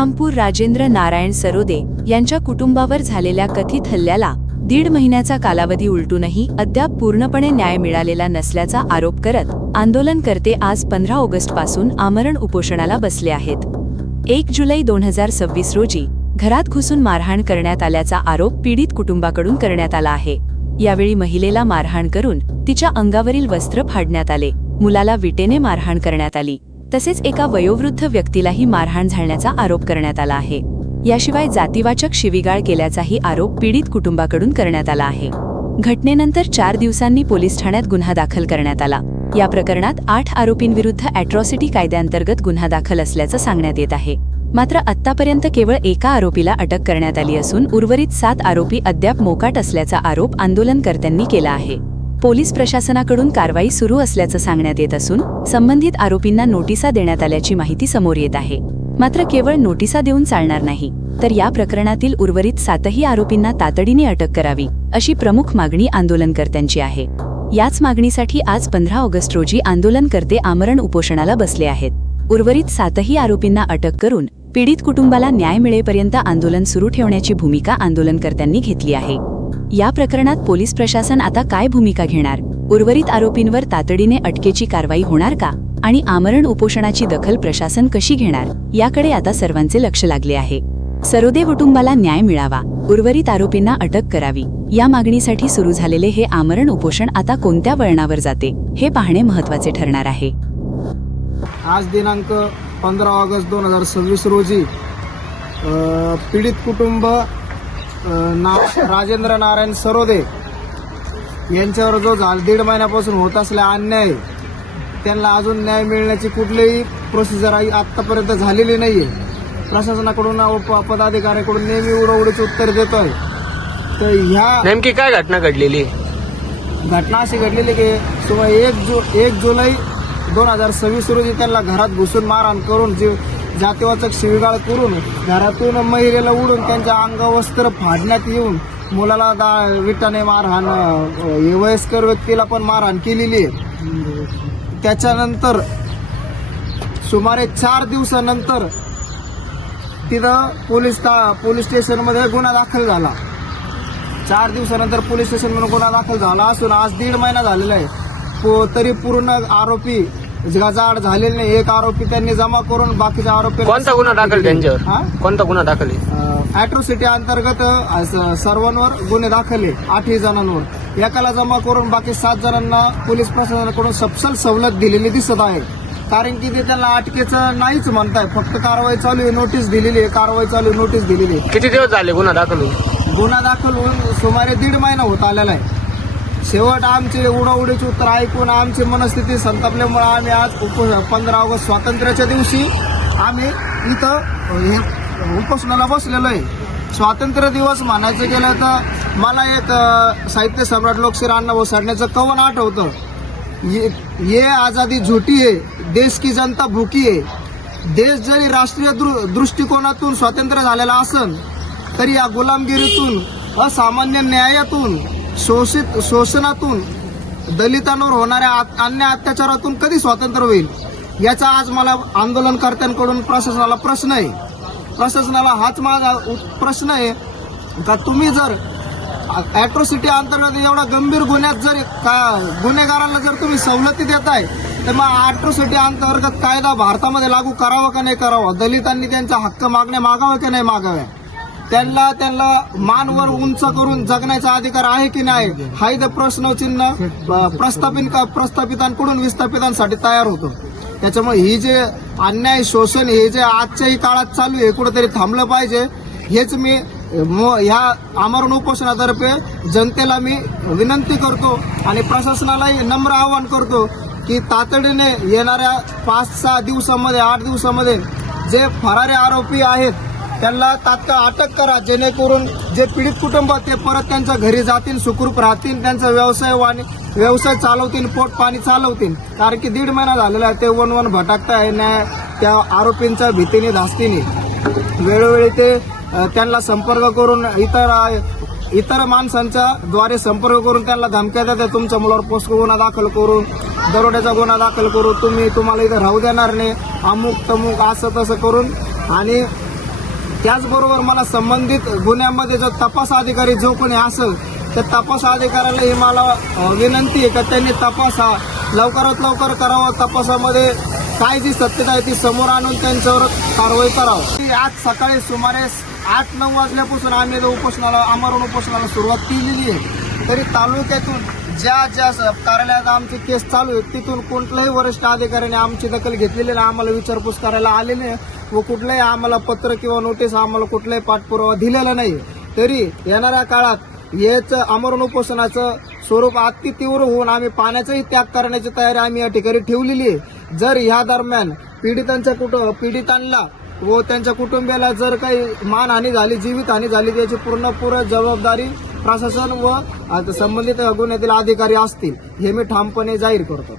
रामपूर राजेंद्र नारायण सरोदे यांच्या कुटुंबावर झालेल्या कथित हल्ल्याला 1.5 महिन्याचा कालावधी उलटूनही अद्याप पूर्णपणे न्याय मिळालेला नसल्याचा आरोप करत आंदोलनकर्ते आज 15 ऑगस्टपासून आमरण उपोषणाला बसले आहेत। 1 जुलै 2026 रोजी घरात घुसून मारहाण करण्यात आल्याचा आरोप पीडित कुटुंबाकडून करण्यात आला आहे। यावेळी महिलेला मारहाण करून तिच्या अंगावरील वस्त्र फाडण्यात आले, मुलाला विटेने मारहाण करण्यात आली, तसेच एका वयोवृद्ध व्यक्तीलाही मारहाण झाल्याचा आरोप करण्यात आला आहे। याशिवाय जातीवाचक शिवीगाळ केल्याचाही आरोप पीडित कुटुंबाकडून करण्यात आला आहे। घटनेनंतर 4 दिवसांनी पोलीस ठाण्यात गुन्हा दाखल करण्यात आला। या प्रकरणात 8 आरोपींविरुद्ध अॅट्रॉसिटी कायद्याअंतर्गत गुन्हा दाखल असल्याचं सांगण्यात येत आहे। मात्र आत्तापर्यंत केवळ एका आरोपीला अटक करण्यात आली असून उर्वरित 7 आरोपी अद्याप मोकाट असल्याचा आरोप आंदोलनकर्त्यांनी केला आहे। पोलीस प्रशासनाकडून कारवाई सुरू असल्याचं सांगण्यात येत असून संबंधित आरोपींना नोटिसा देण्यात आल्याची माहिती समोर येत आहे। मात्र केवळ नोटिसा देऊन चालणार नाही, तर या प्रकरणातील उर्वरित 7ही आरोपींना तातडीने अटक करावी, अशी प्रमुख मागणी आंदोलनकर्त्यांची आहे। याच मागणीसाठी आज 15 ऑगस्ट रोजी आंदोलनकर्ते आमरण उपोषणाला बसले आहेत। उर्वरित 7ही आरोपींना अटक करून पीडित कुटुंबाला न्याय मिळेपर्यंत आंदोलन सुरू ठेवण्याची भूमिका आंदोलनकर्त्यांनी घेतली आहे। या प्रकरणात पोलीस प्रशासन आता काय भूमिका घेणार, उर्वरित आरोपींवर तातडीने अटकेची कारवाई होणार का आणि आमरण उपोषणाची दखल प्रशासन कशी घेणार, याकडे आता सर्वांचे लक्ष लागले आहे। सरोदे कुटुंबाला न्याय मिळावा, उर्वरित आरोपींना अटक करावी, या मागणीसाठी सुरू झालेले हे आमरण उपोषण आता कोणत्या वळणावर जाते हे पाहणे महत्त्वाचे ठरणार आहे। आज दिनांक 15 ऑगस्ट 2026 रोजी पीडित कुटुंब राजेंद्र नारायण सरोदे यांच्यावर जो 1.5 महिन्यापासून होत असलेला अन्याय, त्यांना अजून न्याय मिळण्याची कुठलीही प्रोसिजर आतापर्यंत झालेली नाहीये। प्रशासनाकडून पदाधिकाऱ्यांकडून नेहमी उडवडीची उत्तर देतोय। तर ह्या नेमकी काय घटना घडलेली? घटना अशी घडलेली की सुमारे 1 जुलै 2026 रोजी त्यांना घरात घुसून मारहाण करून जातीवाचक शिवीगाळ करून घरातून महिलेला उडून त्यांच्या अंगवस्त्र फाडण्यात येऊन मुलाला विटाने मारहाण, वयस्कर व्यक्तीला पण मारहाण केलेली आहे। त्याच्यानंतर सुमारे 4 दिवसानंतर तिथं पोलीस स्टेशनमध्ये गुन्हा दाखल झाला। 4 दिवसानंतर पोलीस स्टेशनमध्ये गुन्हा दाखल झाला असून आज 1.5 महिना झालेला आहे। तरी पूर्ण आरोपी गजाआड झालेले नाही। एक आरोपी त्यांनी जमा करून बाकीच्या आरोपी कोणता गुन्हा दाखल त्यांच्यावर? कोणता गुन्हा दाखल आहे? अॅट्रॉसिटी अंतर्गत सर्वांवर गुन्हे दाखल आहे। 8 जणांवर, एकाला जमा करून बाकी 7 जणांना पोलीस प्रशासनाकडून सपशेल सवलत दिलेली दिसत आहे। कारण की ते त्यांना अटकेचं नाहीच म्हणताय, फक्त कारवाई चालू आहे, नोटीस दिलेली आहे, कारवाई चालू आहे, नोटीस दिलेली आहे। किती दिवस झाले गुन्हा दाखल होऊन? गुन्हा दाखल होऊन सुमारे 1.5 महिना होत आलेला आहे। शेवट आमचे उडवडीचे उत्तर ऐकून आमची मनस्थिती संतापल्यामुळे आम्ही आज 15 ऑगस्ट स्वातंत्र्याच्या दिवशी आम्ही इथं उपोषणाला बसलेलो आहे। स्वातंत्र्य दिवस म्हणायचं गेलं तर मला एक साहित्य सम्राट लोकशाहीर अण्णाभाऊ साठेंचं कवन आठवतं, ये आजादी झूठी है, देश की जनता भूकी है। देश जरी राष्ट्रीय दृष्टिकोनातून स्वतंत्र झालेला असन तरी या गुलामगिरीतून, असामान्य न्यायातून, शोषणातून, दलितांवर होणाऱ्या अन्याय अत्याचारातून कधी स्वातंत्र्य होईल, याचा आज मला आंदोलनकर्त्यांकडून प्रशासनाला प्रश्न आहे। प्रशासनाला हाच माझा प्रश्न आहे का तुम्ही जर अॅट्रॉसिटी अंतर्गत एवढा गंभीर गुन्ह्यात जर गुन्हेगारांना जर तुम्ही सवलती देताय, तर मग अॅट्रॉसिटी अंतर्गत कायदा भारतामध्ये लागू करावा का नाही करावा, दलितांनी त्यांचा हक्क मागावा की नाही मागाव्या, त्यांना मानवर उंच करून जगण्याचा अधिकार आहे की नाही, हा इथं प्रश्नचिन्ह प्रस्थापितांकडून विस्थापितांसाठी तयार होतो। त्याच्यामुळे ही जे अन्याय, शोषण हे जे आजच्याही काळात चालू आहे कुठेतरी थांबलं पाहिजे, हेच मी ह्या आमरण उपोषणातर्फे जनतेला मी विनंती करतो आणि प्रशासनालाही नम्र आवाहन करतो की तातडीने येणाऱ्या 5-6 दिवसामध्ये, 8 दिवसामध्ये जे फरारी आरोपी आहेत त्यांना तात्काळ अटक करा, जेणेकरून जे पीडित कुटुंब ते परत त्यांच्या घरी जातील, सुखरूप राहतील, त्यांचा व्यवसाय चालवतील, पोट पाणी चालवतील। कारण की 1.5 महिना झालेला आहे, ते वन भटकताय त्या आरोपींच्या भीतीने, धास्तीने। वेळोवेळी ते त्यांना संपर्क करून इतर माणसांच्या द्वारे संपर्क करून त्यांना धमक्या देतात, तुमच्या मुलावर पोस्को गुन्हा दाखल करू, दरोड्याचा गुन्हा दाखल करू, तुम्हाला इथं राहू देणार नाही, अमुक तमुक असं तसं करून, आणि त्याचबरोबर मला संबंधित गुन्ह्यामध्ये जो तपास अधिकारी जो कोणी असेल त्या तपास अधिकाऱ्याला ही मला विनंती आहे का त्यांनी तपास हा लवकरात लवकर करावा. तपासामध्ये काय जी सत्यता आहे ती समोर आणून त्यांच्यावर कारवाई करावी. आज सकाळी सुमारे 8-9 वाजल्यापासून आम्ही उपोषणाला आमरण उपोषणाला सुरुवात केलेली आहे. तरी तालुक्यातून ज्या ज्या कार्यालयात आमची केस चालू आहे तिथून कुठल्याही वरिष्ठ अधिकाऱ्याने आमची दखल घेतलेली नाही, आम्हाला विचारपूस करायला आलेली नाही व कुठलंही आम्हाला पत्र किंवा नोटीस आम्हाला कुठलाही पाठपुरावा दिलेला नाही. तरी येणाऱ्या काळात याचं आमरण उपोषणाचं स्वरूप अति तीव्र होऊन आम्ही पाण्याचाही त्याग करण्याची तयारी आम्ही या ठिकाणी ठेवलेली आहे. जर ह्या दरम्यान पीडितांना व त्यांच्या कुटुंबियाला जर काही मानहानी झाली, जीवितहानी झाली त्याची पूर्ण जबाबदारी प्रशासन व संबंधित गुन्ह्यातील अधिकारी असतील हे मी ठामपणे जाहीर करतो.